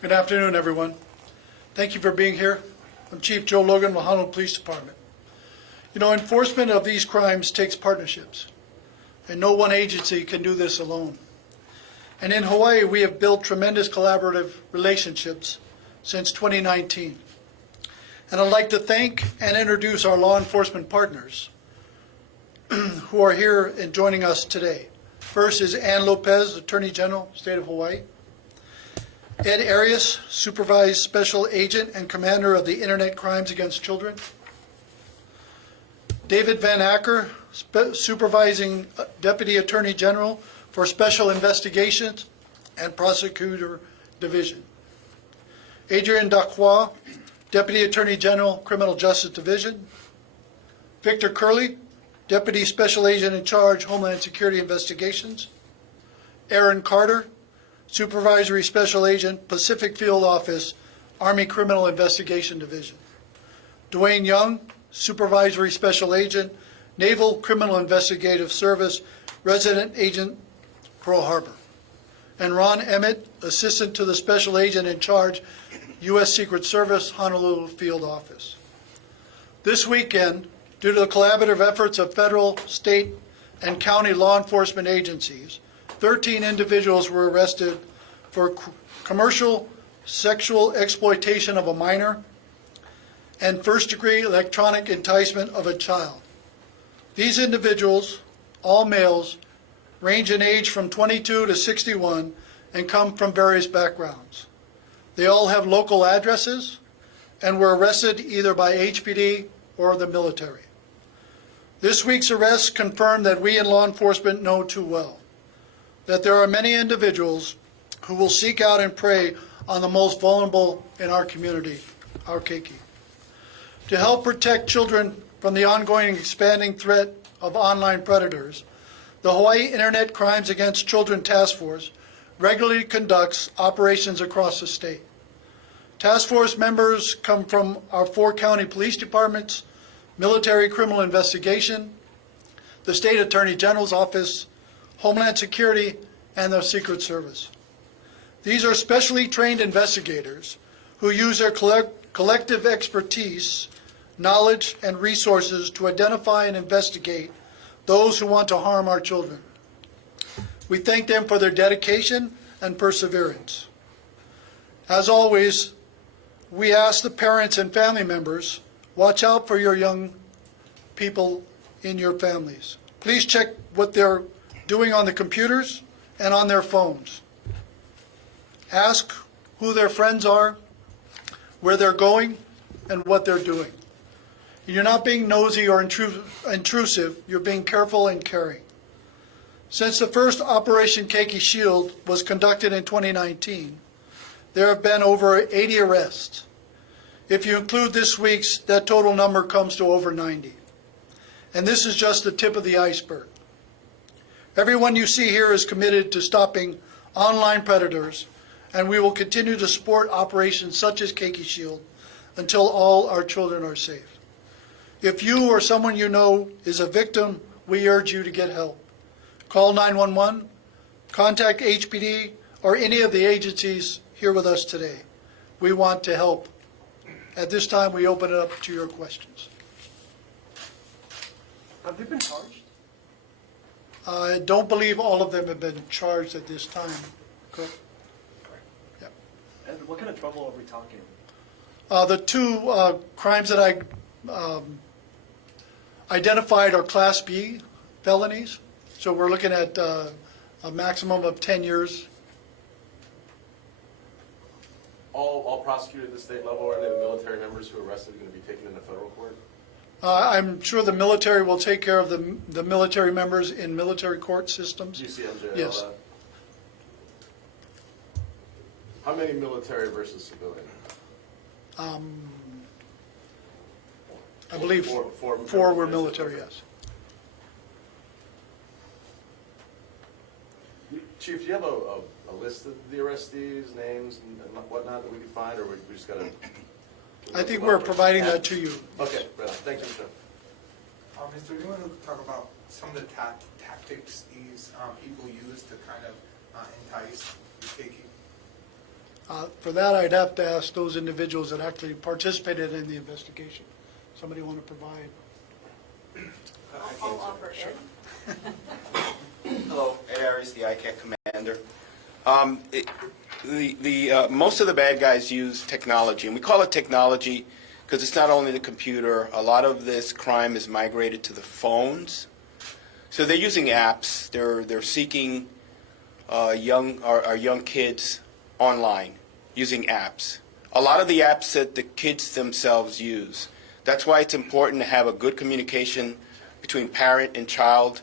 Good afternoon, everyone. Thank you for being here. I'm Chief Joe Logan, Honolulu Police Department. You know, enforcement of these crimes takes partnerships, and no one agency can do this alone. And in Hawaii, we have built tremendous collaborative relationships since 2019. And I'd like to thank and introduce our law enforcement partners who are here and joining us today. First is Ann Lopez, Attorney General, State of Hawaii. Ed Arias, Supervised Special Agent and Commander of the Internet Crimes Against Children. David Van Acker, Supervising Deputy Attorney General for Special Investigations and Prosecutor Division. Adrian Dacroix, Deputy Attorney General, Criminal Justice Division. Victor Curley, Deputy Special Agent in Charge, Homeland Security Investigations. Aaron Carter, Supervisory Special Agent, Pacific Field Office, Army Criminal Investigation Division. Dwayne Young, Supervisory Special Agent, Naval Criminal Investigative Service, Resident Agent, Pearl Harbor. And Ron Emmett, Assistant to the Special Agent in Charge, U.S. Secret Service, Honolulu Field Office. This weekend, due to the collaborative efforts of federal, state, and county law enforcement agencies, 13 individuals were arrested for commercial sexual exploitation of a minor and first-degree electronic enticement of a child. These individuals, all males, range in age from 22 to 61 and come from various backgrounds. They all have local addresses and were arrested either by HPD or the military. This week's arrests confirm that we in law enforcement know too well that there are many individuals who will seek out and prey on the most vulnerable in our community, our keiki. To help protect children from the ongoing expanding threat of online predators, the Hawaii Internet Crimes Against Children Task Force regularly conducts operations across the state. Task Force members come from our 4 county police departments, Military Criminal Investigation, the State Attorney General's Office, Homeland Security, and the Secret Service. These are specially trained investigators who use their collective expertise, knowledge, and resources to identify and investigate those who want to harm our children. We thank them for their dedication and perseverance. As always, we ask the parents and family members, watch out for your young people in your families. Please check what they're doing on the computers and on their phones. Ask who their friends are, where they're going, and what they're doing. You're not being nosy or intrusive, you're being careful and caring. Since the first Operation Keiki Shield was conducted in 2019, there have been over 80 arrests. If you include this week's, that total number comes to over 90. And this is just the tip of the iceberg. Everyone you see here is committed to stopping online predators, and we will continue to support operations such as Keiki Shield until all our children are safe. If you or someone you know is a victim, we urge you to get help. Call 911, contact HPD, or any of the agencies here with us today. We want to help. At this time, we open it up to your questions. Have they been charged? I don't believe all of them have been charged at this time. Correct? Correct. Yep. And what kind of trouble are we talking? The 2 crimes that I identified are Class B felonies. So we're looking at a maximum of 10 years. All prosecuted at the state level, are they the military members who are arrested going to be taken into federal court? I'm sure the military will take care of the military members in military court systems. UCMJ, Yes. all that? How many military versus civilian? I believe four were military, yes. Chief, do you have a list of the arrestees, names, and whatnot that we can find, or we just got to? I think we're providing that to you. Okay, right on. Thank you, sir. Mr. Do you want to talk about some of the tactics these people use to kind of entice the keiki? For that, I'd have to ask those individuals that actually participated in the investigation. Somebody want to provide? I'll offer it. Hello, Ed Arias, the ICAC commander. Most of the bad guys use technology, and we call it technology because it's not only the computer. A lot of this crime is migrated to the phones. So they're using apps. They're seeking our young kids online using apps. A lot of the apps that the kids themselves use. That's why it's important to have a good communication between parent and child,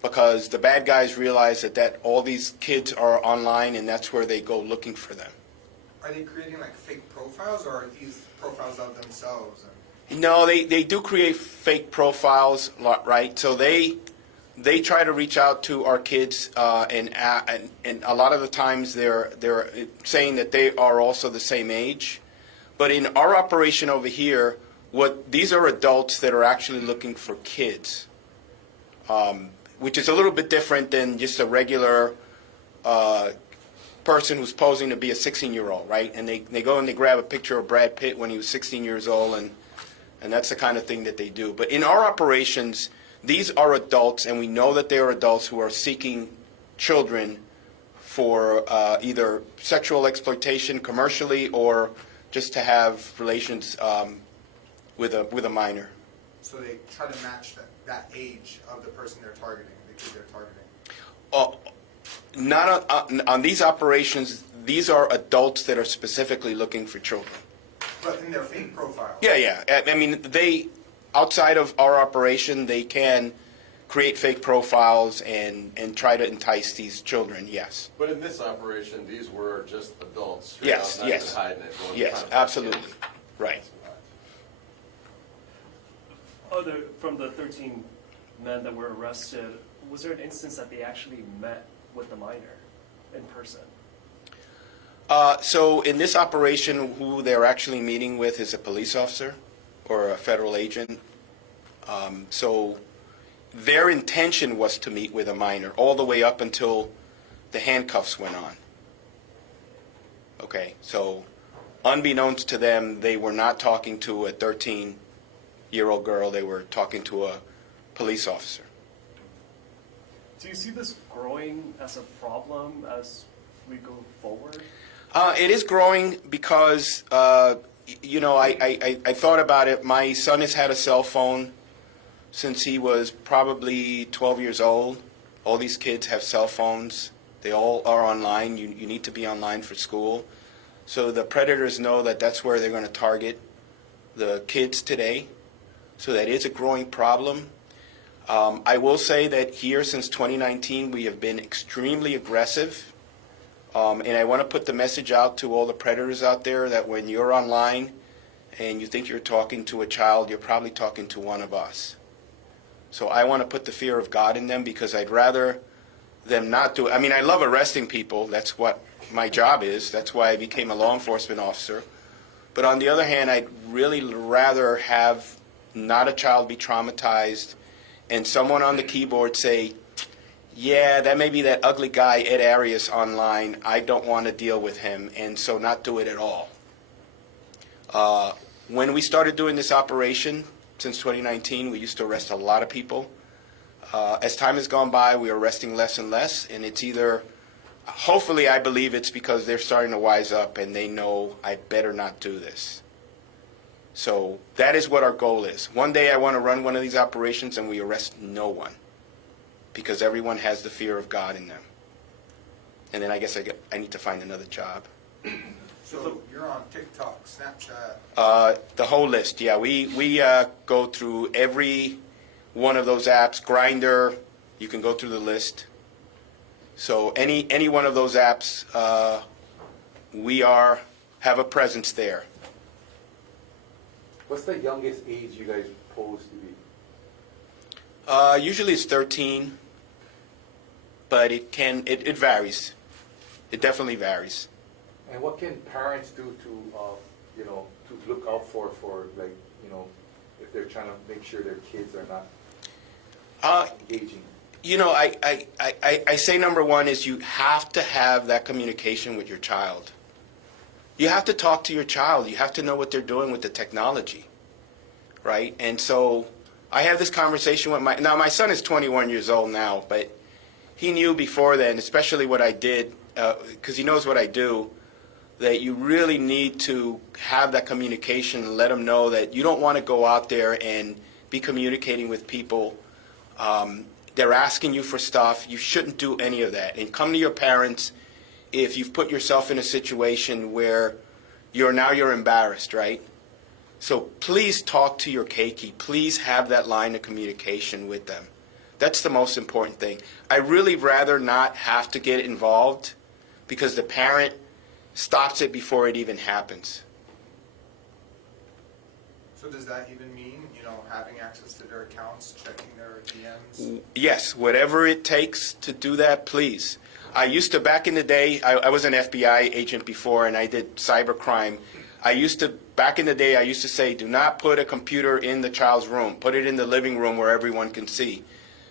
because the bad guys realize that all these kids are online, and that's where they go looking for them. Are they creating like fake profiles, or are these profiles of themselves? No, they do create fake profiles, right? So they try to reach out to our kids, and a lot of the times they're saying that they are also the same age. But in our operation over here, these are adults that are actually looking for kids, which is a little bit different than just a regular person who's posing to be a 16-year-old, right? And they go and they grab a picture of Brad Pitt when he was 16 years old, and that's the kind of thing that they do. But in our operations, these are adults, and we know that they are adults who are seeking children for either sexual exploitation commercially or just to have relations with a minor. So they try to match that age of the person they're targeting, the kid they're targeting. Not on these operations. These are adults that are specifically looking for children. But in their fake profile. Yeah. I mean, outside of our operation, they can create fake profiles and try to entice these children, yes. But in this operation, these were just adults. straight Yes, out, not yes. even hiding it, going to Yes, contact absolutely. kids. Right. From the 13 men that were arrested, was there an instance that they actually met with the minor in person? So in this operation, who they're actually meeting with is a police officer or a federal agent. So their intention was to meet with a minor all the way up until the handcuffs went on. Okay, so unbeknownst to them, they were not talking to a 13-year-old girl. They were talking to a police officer. Do you see this growing as a problem as we go forward? It is growing because, I thought about it. My son has had a cell phone since he was probably 12 years old. All these kids have cell phones. They all are online. You need to be online for school. So the predators know that that's where they're going to target the kids today. So that is a growing problem. I will say that here since 2019, we have been extremely aggressive. And I want to put the message out to all the predators out there that when you're online and you think you're talking to a child, you're probably talking to one of us. So I want to put the fear of God in them, because I'd rather them not do it. I mean, I love arresting people. That's what my job is. That's why I became a law enforcement officer. But on the other hand, I'd really rather have not a child be traumatized and someone on the keyboard say, yeah, that may be that ugly guy, Ed Arias, online. I don't want to deal with him, and so not do it at all. When we started doing this operation, since 2019, we used to arrest a lot of people. As time has gone by, we're arresting less and less, and it's either, hopefully I believe it's because they're starting to wise up and they know I better not do this. So that is what our goal is. One day I want to run one of these operations and we arrest no one, because everyone has the fear of God in them. And then I guess I need to find another job. So you're on TikTok, Snapchat. The whole list, yeah. We go through every one of those apps. Grindr, you can go through the list. So any one of those apps, we have a presence there. What's the youngest age you guys pose to be? Usually it's 13, but it varies. It definitely varies. And what can parents do to look out for if they're trying to make sure their kids are not engaging? I say number one is you have to have that communication with your child. You have to talk to your child. You have to know what they're doing with the technology, right? And so I have this conversation with my son is 21 years old now, but he knew before then, especially what I did, because he knows what I do, that you really need to have that communication and let him know that you don't want to go out there and be communicating with people. They're asking you for stuff. You shouldn't do any of that. And come to your parents if you've put yourself in a situation where you're embarrassed, right? So please talk to your keiki. Please have that line of communication with them. That's the most important thing. I really rather not have to get involved because the parent stops it before it even happens. So does that even mean, having access to their accounts, checking their DMs? Yes, whatever it takes to do that, please. I used to, back in the day, I was an FBI agent before and I did cybercrime. Back in the day, I used to say, do not put a computer in the child's room. Put it in the living room where everyone can see.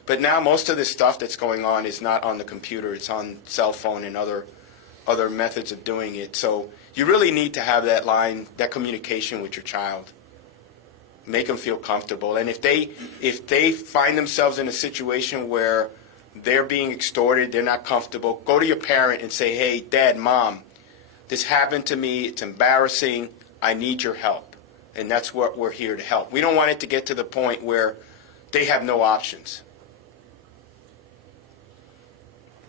But now most of this stuff that's going on is not on the computer. It's on cell phone and other methods of doing it. So you really need to have that line, that communication with your child. Make them feel comfortable. And if they find themselves in a situation where they're being extorted, they're not comfortable, go to your parent and say, hey, Dad, Mom, this happened to me. It's embarrassing. I need your help. And that's what we're here to help. We don't want it to get to the point where they have no options.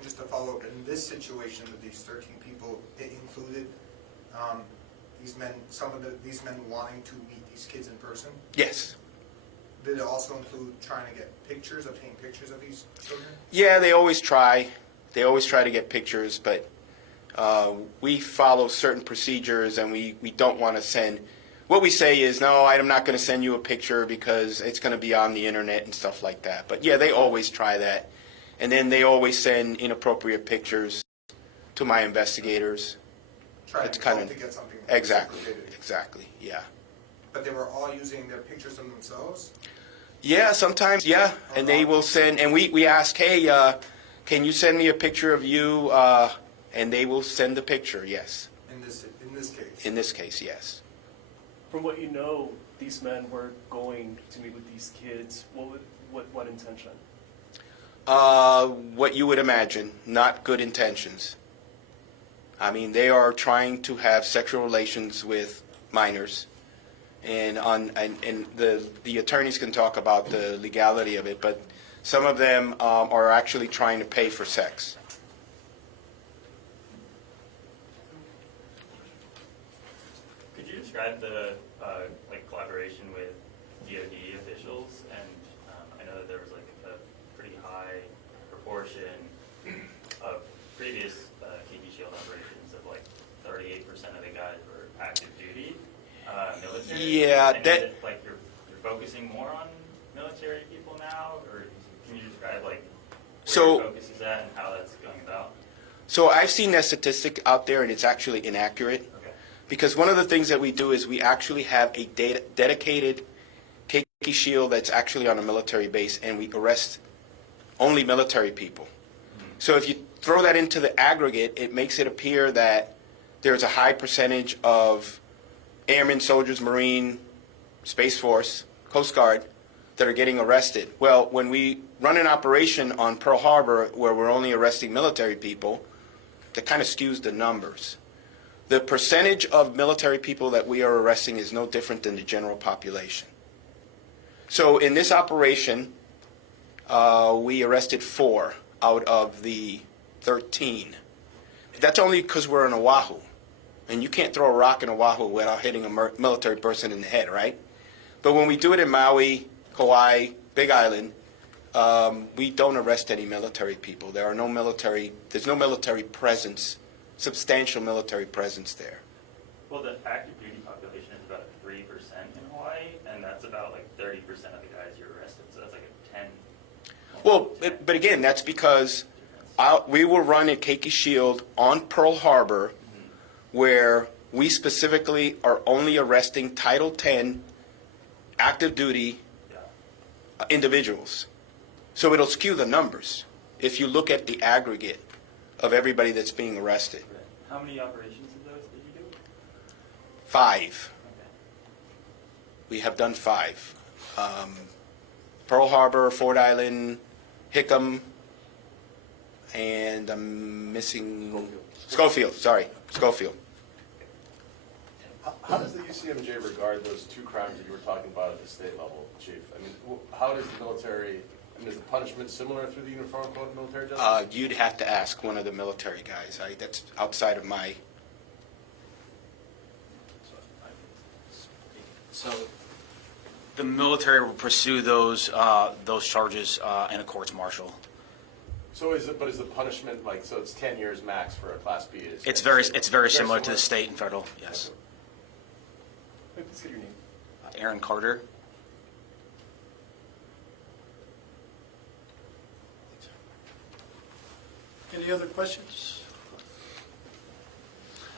Just to follow up, in this situation with these 13 people, it included these men wanting to meet these kids in person? Yes. Did it also include trying to get obtain pictures of these children? Yeah, they always try. They always try to get pictures, but we follow certain procedures and we don't want to send. What we say is, no, I'm not going to send you a picture because it's going to be on the internet and stuff like that. But yeah, they always try that. And then they always send inappropriate pictures to my investigators. Trying It's to kind of get something exactly, reciprocated. exactly, yeah. But they were all using their pictures of themselves? Yeah, sometimes, yeah. And they will send, and we ask, hey, can you send me a picture of you? And they will send the picture, yes. In this case? In this case, yes. From what you know, these men were going to meet with these kids. What intention? What you would imagine, not good intentions. I mean, they are trying to have sexual relations with minors, and the attorneys can talk about the legality of it, but some of them are actually trying to pay for sex. Could you describe the collaboration with DoD officials? And I know that there was a pretty high proportion of previous Keiki Shield operations of 38% of the guys were active duty military. Yeah, and that. is it, you're focusing more on military people now, or can you describe where your focus is at and how that's going about? So I've seen that statistic out there, and it's actually inaccurate. Okay. Because one of the things that we do is we actually have a dedicated Keiki Shield that's actually on a military base, and we arrest only military people. So if you throw that into the aggregate, it makes it appear that there's a high percentage of airmen, soldiers, Marine, Space Force, Coast Guard that are getting arrested. Well, when we run an operation on Pearl Harbor where we're only arresting military people, that kind of skews the numbers. The percentage of military people that we are arresting is no different than the general population. So in this operation, we arrested 4 out of the 13. That's only because we're in Oahu. And you can't throw a rock in Oahu without hitting a military person in the head, right? But when we do it in Maui, Kauai, Big Island, we don't arrest any military people. There's no military presence, substantial military presence there. Well, the active duty population is about 3% in Hawaii, and that's about 30% of the guys you're arrested. So that's a 10. Well, but again, that's because we will run a Keiki Shield on Pearl Harbor where we specifically are only arresting Title 10 active duty individuals. So it'll skew the numbers if you look at the aggregate of everybody that's being arrested. How many operations of those did you do? 5. We have done 5. Pearl Harbor, Ford Island, Hickam, and I'm missing Schofield. Sorry, Schofield. How does the UCMJ regard those 2 crimes that you were talking about at the state level, Chief? I mean, how does the military, I mean, is the punishment similar through the Uniform Code of Military Justice? You'd have to ask one of the military guys. That's outside of my. So the military will pursue those charges in a courts martial. So is the punishment like, so it's 10 years max for a Class B? It's very similar to the state and federal, yes. Wait, please get your name. Aaron Carter. Any other questions?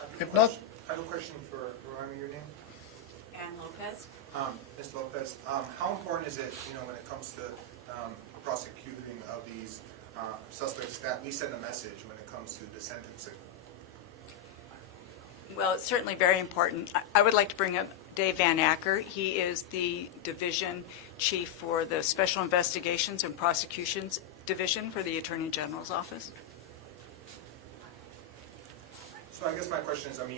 I If not, have a question for, remind me your name? Ann Lopez. Ms. Lopez, how important is it, when it comes to prosecuting of these suspects, that we send a message when it comes to the sentencing? Well, it's certainly very important. I would like to bring up Dave Van Acker. He is the division chief for the Special Investigations and Prosecutions Division for the Attorney General's office. So I guess my question is, are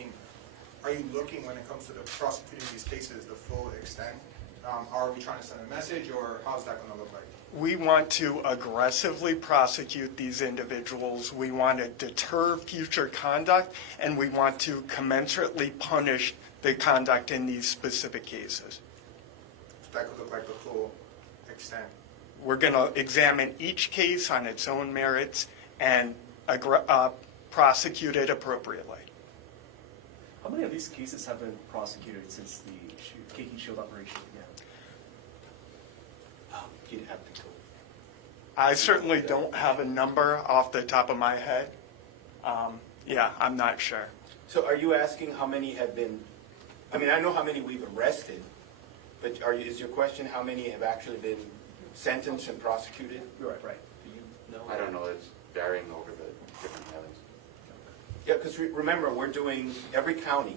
you looking, when it comes to the prosecuting these cases, the full extent? Are we trying to send a message, or how's that going to look like? We want to aggressively prosecute these individuals. We want to deter future conduct, and we want to commensurately punish the conduct in these specific cases. That could look like the full extent. We're going to examine each case on its own merits and prosecute it appropriately. How many of these cases have been prosecuted since the Keiki Shield operation began? You'd have to go. I certainly don't have a number off the top of my head. I'm not sure. So are you asking how many have been, I mean, I know how many we've arrested, but is your question how many have actually been sentenced and prosecuted? Right. Do you know? I don't know, it's varying over the different counties. Yeah, because remember, we're doing every county,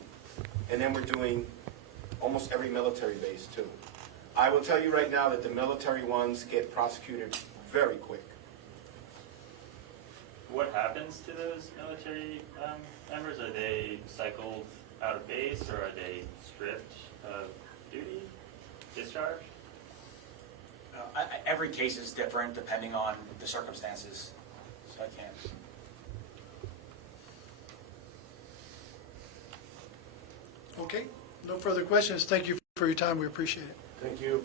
and then we're doing almost every military base, too. I will tell you right now that the military ones get prosecuted very quick. What happens to those military members? Are they cycled out of base, or are they stripped of duty, discharged? Every case is different depending on the circumstances, so I can't. okay, no further questions. Thank you for your time. We appreciate it. Thank you.